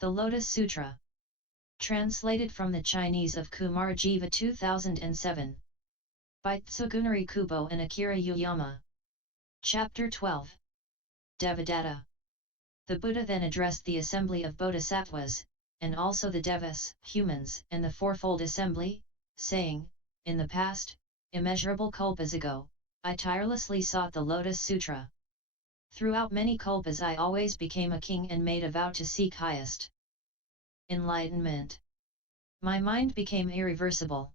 The Lotus Sutra. Translated from the Chinese of Kumarajiva 2007. By Tsugunari Kubo and Akira Yuyama. Chapter 12. Devadatta. The Buddha then addressed the assembly of bodhisattvas, and also the devas, humans, and the fourfold assembly, saying, in the past, immeasurable kalpas ago, I tirelessly sought the Lotus Sutra. Throughout many kalpas I always became a king and made a vow to seek highest enlightenment. My mind became irreversible.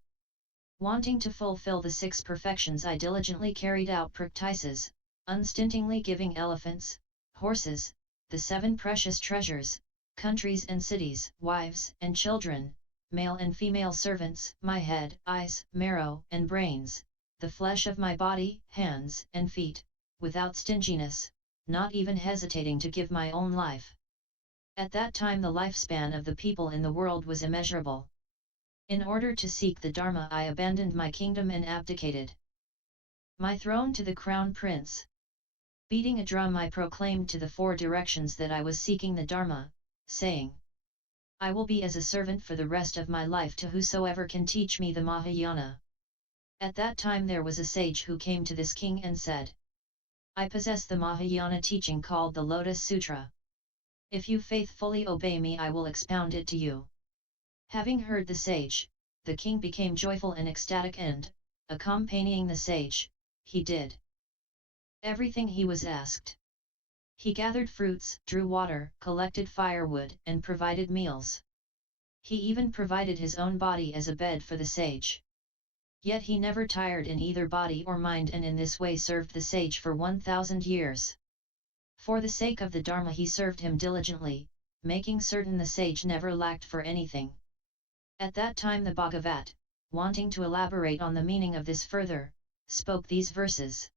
Wanting to fulfill the 6 perfections, I diligently carried out practices, unstintingly giving elephants, horses, the 7 precious treasures, countries and cities, wives and children, male and female servants, my head, eyes, marrow and brains, the flesh of my body, hands and feet, without stinginess, not even hesitating to give my own life. At that time the lifespan of the people in the world was immeasurable. In order to seek the Dharma I abandoned my kingdom and abdicated my throne to the crown prince. Beating a drum I proclaimed to the 4 directions that I was seeking the Dharma, saying, I will be as a servant for the rest of my life to whosoever can teach me the Mahayana. At that time there was a sage who came to this king and said, I possess the Mahayana teaching called the Lotus Sutra. If you faithfully obey me I will expound it to you. Having heard the sage, the king became joyful and ecstatic and, accompanying the sage, he did everything he was asked. He gathered fruits, drew water, collected firewood, and provided meals. He even provided his own body as a bed for the sage. Yet he never tired in either body or mind, and in this way served the sage for 1,000 years. For the sake of the Dharma he served him diligently, making certain the sage never lacked for anything. At that time the Bhagavat, wanting to elaborate on the meaning of this further, spoke these verses.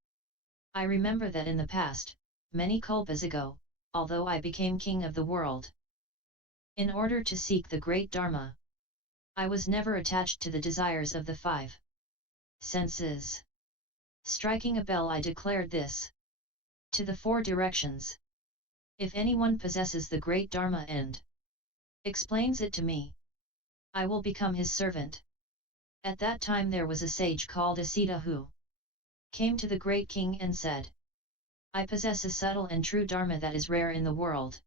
I remember that in the past, many kalpas ago, although I became king of the world, in order to seek the great Dharma, I was never attached to the desires of the 5 senses. Striking a bell I declared this to the 4 directions. If anyone possesses the great Dharma and explains it to me, I will become his servant. At that time there was a sage called Asita who came to the great king and said, I possess a subtle and true Dharma that is rare in the world.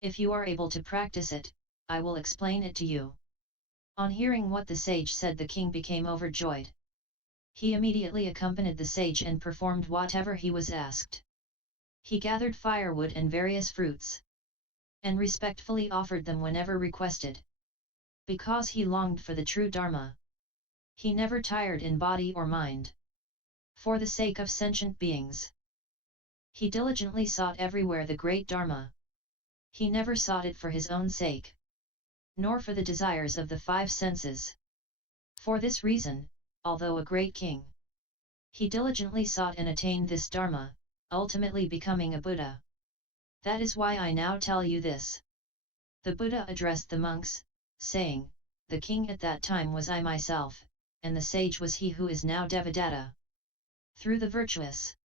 If you are able to practice it, I will explain it to you. On hearing what the sage said, the king became overjoyed. He immediately accompanied the sage and performed whatever he was asked. He gathered firewood and various fruits, and respectfully offered them whenever requested. Because he longed for the true Dharma, he never tired in body or mind. For the sake of sentient beings, he diligently sought everywhere the great Dharma. He never sought it for his own sake, nor for the desires of the 5 senses. For this reason, although a great king, he diligently sought and attained this Dharma, ultimately becoming a Buddha. That is why I now tell you this. The Buddha addressed the monks, saying, the king at that time was I myself, and the sage was he who is now Devadatta. Through the virtuous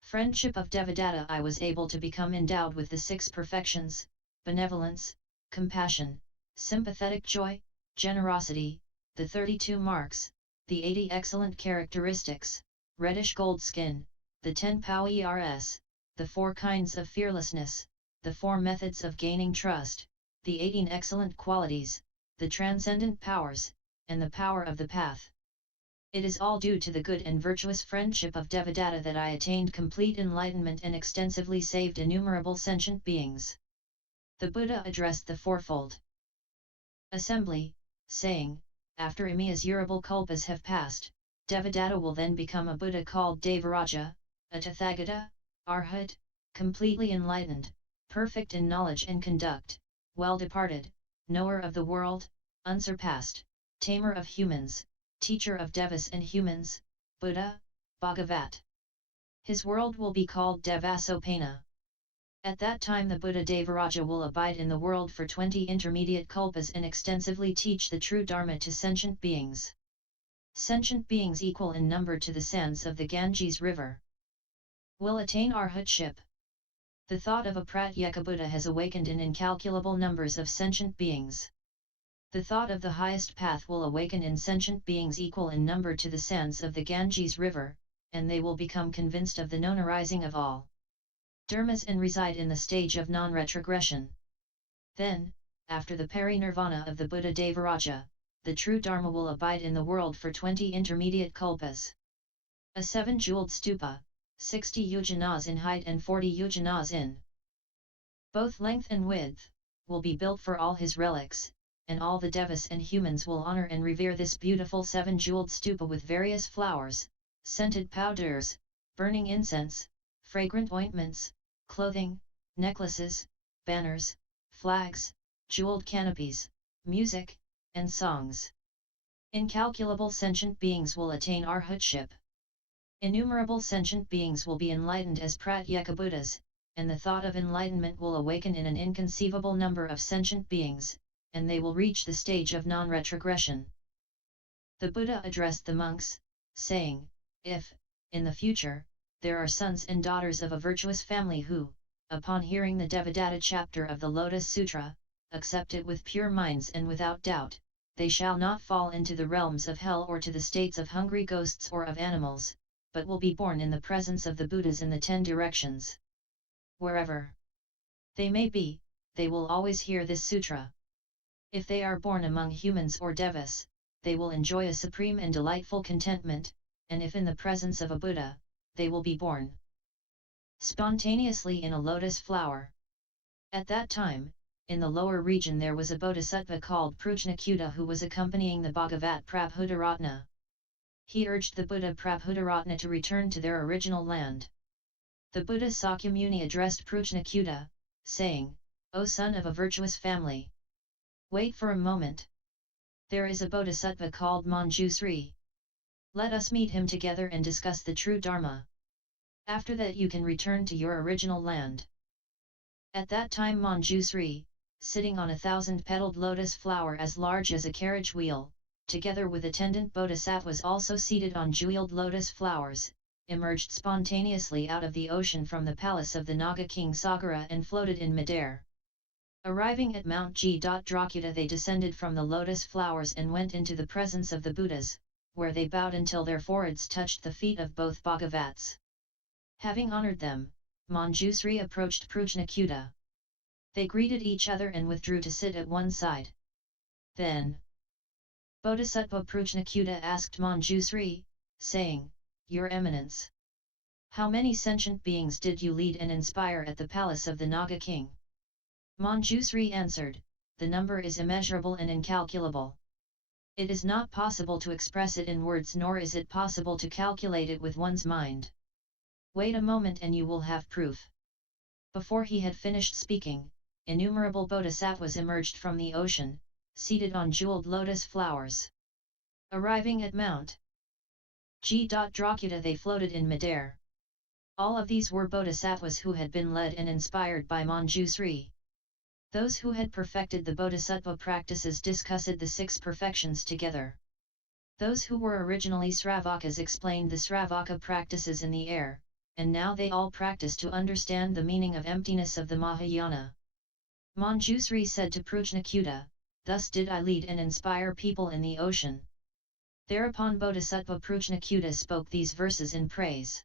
friendship of Devadatta I was able to become endowed with the 6 perfections, benevolence, compassion, sympathetic joy, generosity, the 32 marks, the 80 excellent characteristics, reddish gold skin, the 10 powers, the 4 kinds of fearlessness, the 4 methods of gaining trust, the 18 excellent qualities, the transcendent powers, and the power of the path. It is all due to the good and virtuous friendship of Devadatta that I attained complete enlightenment and extensively saved innumerable sentient beings. The Buddha addressed the fourfold assembly, saying, after immeasurable kalpas have passed, Devadatta will then become a Buddha called Devaraja, a Tathagata, Arhat, completely enlightened, perfect in knowledge and conduct, well-departed, knower of the world, unsurpassed, tamer of humans, teacher of devas and humans, Buddha, Bhagavat. His world will be called Devasopana. At that time the Buddha Devaraja will abide in the world for 20 intermediate kalpas and extensively teach the true Dharma to sentient beings. Sentient beings equal in number to the sands of the Ganges river will attain arhatship. The thought of a Pratyeka Buddha has awakened in incalculable numbers of sentient beings. The thought of the highest path will awaken in sentient beings equal in number to the sands of the Ganges river, and they will become convinced of the known arising of all dharmas and reside in the stage of non-retrogression. Then, after the parinirvana of the Buddha Devaraja, the true Dharma will abide in the world for 20 intermediate kalpas. A 7-jeweled stupa, 60 yojanas in height and 40 yojanas in both length and width, will be built for all his relics, and all the devas and humans will honor and revere this beautiful 7-jeweled stupa with various flowers, scented powders, burning incense, fragrant ointments, clothing, necklaces, banners, flags, jeweled canopies, music, and songs. Incalculable sentient beings will attain arhatship. Innumerable sentient beings will be enlightened as Pratyeka Buddhas, and the thought of enlightenment will awaken in an inconceivable number of sentient beings, and they will reach the stage of non-retrogression. The Buddha addressed the monks, saying, if, in the future, there are sons and daughters of a virtuous family who, upon hearing the Devadatta chapter of the Lotus Sutra, accept it with pure minds and without doubt, they shall not fall into the realms of hell or to the states of hungry ghosts or of animals, but will be born in the presence of the Buddhas in the 10 directions. Wherever they may be, they will always hear this sutra. If they are born among humans or devas, they will enjoy a supreme and delightful contentment, and if in the presence of a Buddha, they will be born spontaneously in a lotus flower. At that time, in the lower region there was a bodhisattva called Prajnakuta who was accompanying the Bhagavat Prabhudaratna. He urged the Buddha Prabhudaratna to return to their original land. The Buddha Sakyamuni addressed Prajnakuta, saying, O son of a virtuous family! Wait for a moment. There is a bodhisattva called Manjusri. Let us meet him together and discuss the true Dharma. After that you can return to your original land. At that time Manjusri, sitting on a 1,000-petaled lotus flower as large as a carriage wheel, together with attendant bodhisattvas also seated on jeweled lotus flowers, emerged spontaneously out of the ocean from the palace of the Naga king Sakra and floated in midair. Arriving at Mount G.Drakuta they descended from the lotus flowers and went into the presence of the Buddhas, where they bowed until their foreheads touched the feet of both Bhagavats. Having honored them, Manjusri approached Prajnakuta. They greeted each other and withdrew to sit at one side. Then Bodhisattva Prajnakuta asked Manjusri, saying, Your Eminence, how many sentient beings did you lead and inspire at the palace of the Naga king? Manjusri answered, the number is immeasurable and incalculable. It is not possible to express it in words nor is it possible to calculate it with one's mind. Wait a moment and you will have proof. Before he had finished speaking, innumerable bodhisattvas emerged from the ocean, seated on jeweled lotus flowers. Arriving at Mount G.Drakuta they floated in midair. All of these were bodhisattvas who had been led and inspired by Manjusri. Those who had perfected the bodhisattva practices discussed the 6 perfections together. Those who were originally Sravakas explained the Sravaka practices in the air, and now they all practice to understand the meaning of emptiness of the Mahayana. Manjusri said to Prajnakuta, thus did I lead and inspire people in the ocean. Thereupon Bodhisattva Prajnakuta spoke these verses in praise.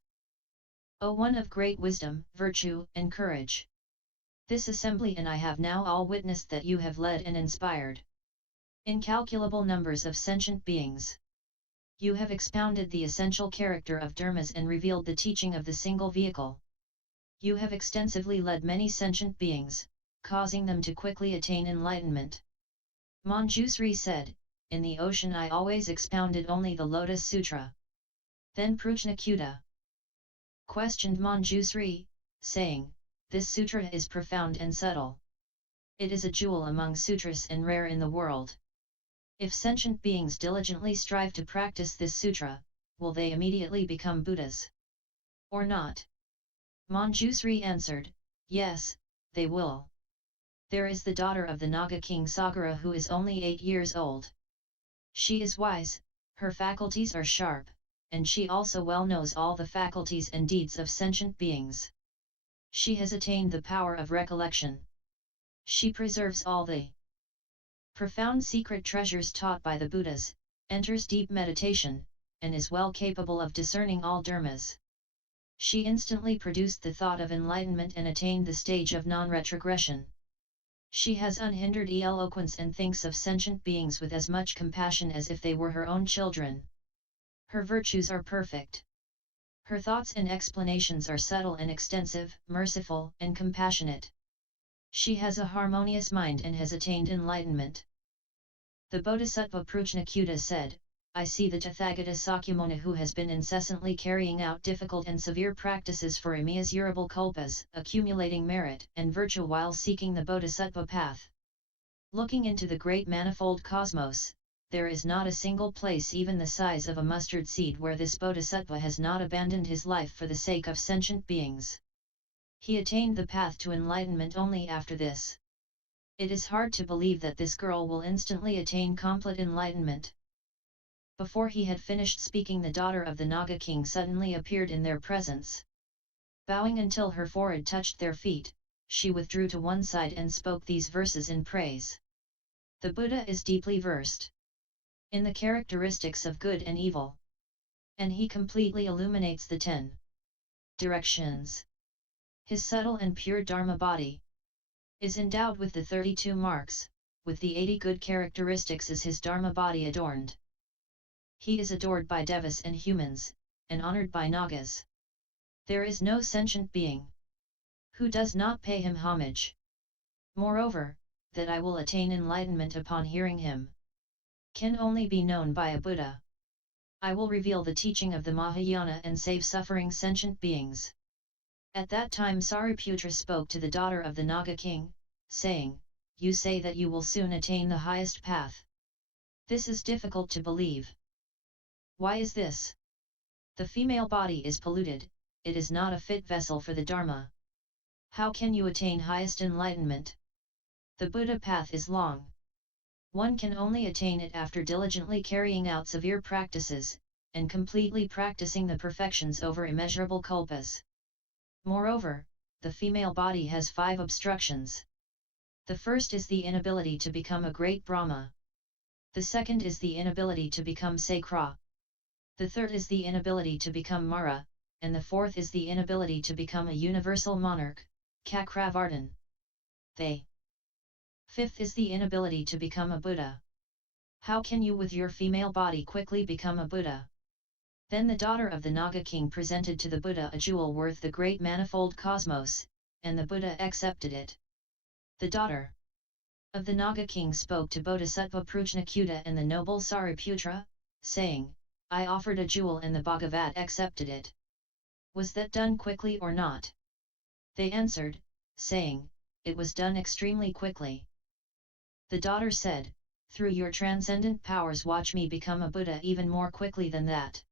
O one of great wisdom, virtue, and courage! This assembly and I have now all witnessed that you have led and inspired incalculable numbers of sentient beings. You have expounded the essential character of dharmas and revealed the teaching of the single vehicle. You have extensively led many sentient beings, causing them to quickly attain enlightenment. Manjusri said, in the ocean I always expounded only the Lotus Sutra. Then Prajnakuta questioned Manjusri, saying, this sutra is profound and subtle. It is a jewel among sutras and rare in the world. If sentient beings diligently strive to practice this sutra, will they immediately become Buddhas? Or not? Manjusri answered, yes, they will. There is the daughter of the Naga king Sakra who is only 8 years old. She is wise, her faculties are sharp, and she also well knows all the faculties and deeds of sentient beings. She has attained the power of recollection. She preserves all the profound secret treasures taught by the Buddhas, enters deep meditation, and is well capable of discerning all dharmas. She instantly produced the thought of enlightenment and attained the stage of non-retrogression. She has unhindered eloquence and thinks of sentient beings with as much compassion as if they were her own children. Her virtues are perfect. Her thoughts and explanations are subtle and extensive, merciful and compassionate. She has a harmonious mind and has attained enlightenment. The Bodhisattva Prajnakuta said, I see the Tathagata Sakyamuni who has been incessantly carrying out difficult and severe practices for immeasurable kalpas, accumulating merit and virtue while seeking the Bodhisattva path. Looking into the great manifold cosmos, there is not a single place even the size of a mustard seed where this Bodhisattva has not abandoned his life for the sake of sentient beings. He attained the path to enlightenment only after this. It is hard to believe that this girl will instantly attain complete enlightenment. Before he had finished speaking, the daughter of the Naga king suddenly appeared in their presence. Bowing until her forehead touched their feet, she withdrew to one side and spoke these verses in praise. The Buddha is deeply versed in the characteristics of good and evil, and he completely illuminates the 10 directions. His subtle and pure Dharma body is endowed with the 32 marks, with the 80 good characteristics is his Dharma body adorned. He is adored by devas and humans, and honored by nagas. There is no sentient being who does not pay him homage. Moreover, that I will attain enlightenment upon hearing him can only be known by a Buddha. I will reveal the teaching of the Mahayana and save suffering sentient beings. At that time Sariputra spoke to the daughter of the Naga king, saying, You say that you will soon attain the highest path. This is difficult to believe. Why is this? The female body is polluted, it is not a fit vessel for the Dharma. How can you attain highest enlightenment? The Buddha path is long. One can only attain it after diligently carrying out severe practices, and completely practicing the perfections over immeasurable kalpas. Moreover, the female body has 5 obstructions. The first is the inability to become a great Brahma. The second is the inability to become Sakra. The third is the inability to become Mara, and the fourth is the inability to become a universal monarch, cakravartin. The fifth is the inability to become a Buddha. How can you with your female body quickly become a Buddha? Then the daughter of the Naga king presented to the Buddha a jewel worth the great manifold cosmos, and the Buddha accepted it. The daughter of the Naga king spoke to Bodhisattva Prajnakuta and the noble Sariputra, saying, I offered a jewel and the Bhagavat accepted it. Was that done quickly or not? They answered, saying, it was done extremely quickly. The daughter said, through your transcendent powers watch me become a Buddha even more quickly than that.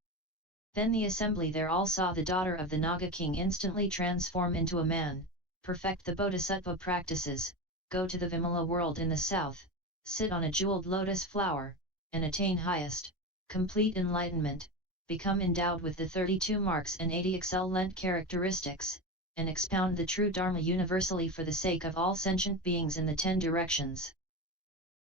Then the assembly there all saw the daughter of the Naga king instantly transform into a man, perfect the Bodhisattva practices, go to the Vimala world in the south, sit on a jeweled lotus flower, and attain highest, complete enlightenment, become endowed with the 32 marks and 80 excellent characteristics, and expound the true Dharma universally for the sake of all sentient beings in the 10 directions.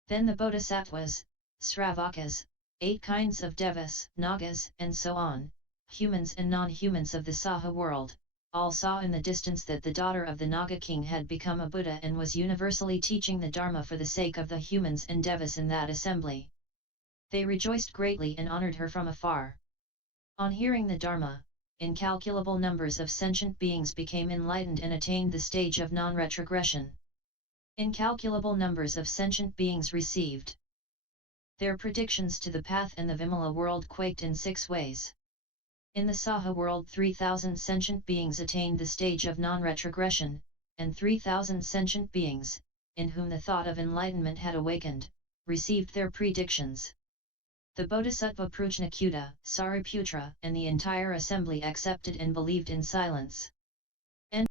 Then the Bodhisattvas, Sravakas, 8 kinds of devas, nagas, and so on, humans and non-humans of the Saha world, all saw in the distance that the daughter of the Naga king had become a Buddha and was universally teaching the Dharma for the sake of the humans and devas in that assembly. They rejoiced greatly and honored her from afar. On hearing the Dharma, incalculable numbers of sentient beings became enlightened and attained the stage of non-retrogression. Incalculable numbers of sentient beings received their predictions to the path, and the Vimala world quaked in 6 ways. In the Saha world 3,000 sentient beings attained the stage of non-retrogression, and 3,000 sentient beings, in whom the thought of enlightenment had awakened, received their predictions. The Bodhisattva Prajnakuta, Sariputra, and the entire assembly accepted and believed in silence.